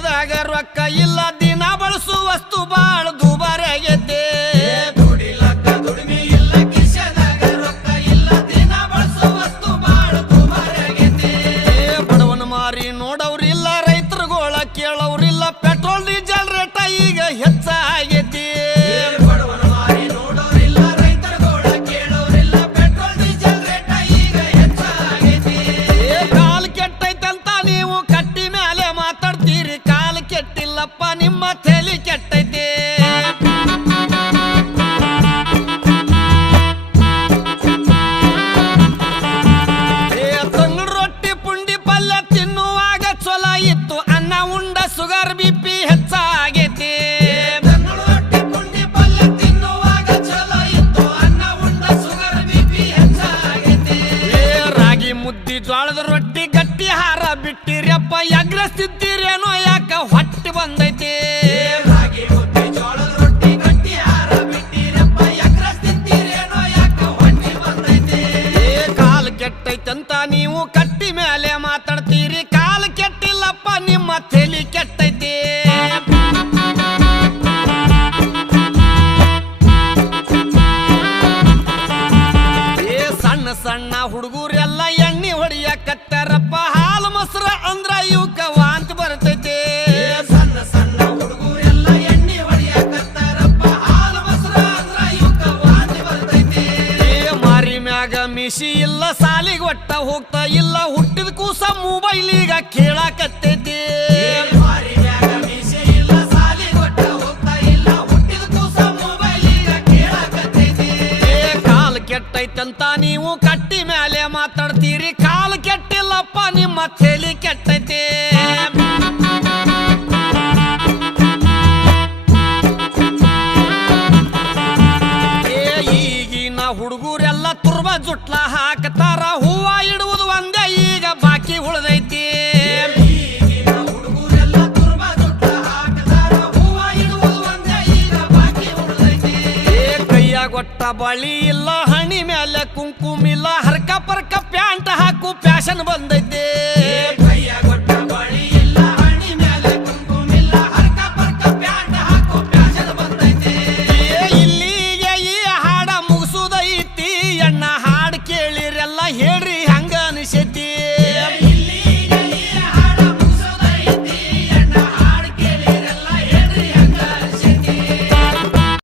ಕಿಶೆದಾಗ ರೊಕ್ಕ ಇಲ್ಲ ದಿನ ಬಳಸು ವಸ್ತು ಬಾಳ ದುಬಾರಿ ಆಗೈತೆ ಬಡವನ ಮಾರಿ ನೋಡವ್ರಿಲ್ಲ ರೈತರುಗಳ ಕೇಳವ್ರಿಲ್ಲ ಪೆಟ್ರೋಲ್ ಡೀಸೆಲ್ ರೇಟ ಈಗ ಹೆಚ್ಚಾಗೈತಿ ಕಾಲ್ ಕೆಟ್ಟೈತಂತ ನೀವು ಕಟ್ಟಿ ಮೇಲೆ ಮಾತಾಡ್ತೀರಿ ಕಾಲ್ ಕೆಟ್ಟಿಲ್ಲಪ್ಪ ನಿಮ್ಮ ತಲೆ ಕೆಟ್ಟೈತಿ ತಂಗಳು ರೊಟ್ಟಿ ಪುಂಡಿ ಪಲ್ಯ ತಿನ್ನುವಾಗ ಚೊಲ ಇತ್ತು ಅನ್ನ ಉಂಡ ಸುಗರ್ ಬಿಪಿ ಹೆಚ್ಚಾಗೈತಿ ರಾಗಿ ಮುದ್ದಿ ಜೋಳದ ರೊಟ್ಟಿ ಗಟ್ಟಿ ಹಾರ ಬಿಟ್ಟಿರಪ್ಪ ಎಗ್ರಸ್ತಿದ್ದೀರೇನೋ ಯಾಕ ಹೊಟ್ಟಿ ಬಂದೈತಿ ಕಾಲ್ ಕೆಟ್ಟೈತಂತ ನೀವು ಕಟ್ಟಿ ಮೇಲೆ ಮಾತಾಡ್ತೀರಿ ಕಾಲ್ ಕೆಟ್ಟಿಲ್ಲಪ್ಪ ನಿಮ್ಮ ತಲೆ ಕೆಟ್ಟೈತಿ ಸಣ್ಣ ಸಣ್ಣ ಹುಡುಗರೆಲ್ಲ ಎಣ್ಣೆ ಹೊಡಿಯಕತ್ತಾರಪ್ಪ ಹಾಲು ಮೊಸರ ಅಂದ್ರ ಇವಕ್ಕ ವಾಂತಿ ಬರ್ತೈತಿ ಸಣ್ಣ ಸಣ್ಣ ಹುಡುಗರೆಲ್ಲ ಎಣ್ಣೆ ಹೊಡಿಯಕತ್ತಾರಪ್ಪ ಹಾಲು ಮೊಸರ ಅಂದ್ರ ಇವಕ್ಕ ವಾಂತಿ ಬರ್ತೈತಿ ಮಾರಿ ಮ್ಯಾಗ ಮಿಸಿ ಇಲ್ಲ ಸಾಲಿಗೆ ಒಟ್ಟ ಹೋಗ್ತಾ ಇಲ್ಲ ಹುಟ್ಟಿದ ಕೂಸ ಮೊಬೈಲಿಗ ಕೇಳಾಕತ್ತೈತಿ ಕೆಟ್ಟೈತಂತ ನೀವು ಕಟ್ಟಿ ಮೇಲೆ ಮಾತಾಡ್ತೀರಿ ಕಾಲು ಕೆಟ್ಟಿಲ್ಲಪ್ಪ ನಿಮ್ಮ ತಲೆ ಕೆಟ್ಟೈತಿ ಈಗಿನ ಹುಡುಗರೆಲ್ಲ ತುರ್ಬ ಜುಟ್ಲ ಹಾಕತಾರ ಹೂವ ಇಡುವುದು ಒಂದೇ ಈಗ ಬಾಕಿ ಉಳ್ದೈತಿ ಗೊಟ್ಟ ಬಳಿ ಇಲ್ಲ ಹಣಿ ಮೇಲೆ ಕುಂಕುಮಿಲ್ಲ ಹರ್ಕ ಪರ್ಕ ಪ್ಯಾಂಟ್ ಹಾಕು ಫ್ಯಾಷನ್ ಬಂದೈತಿ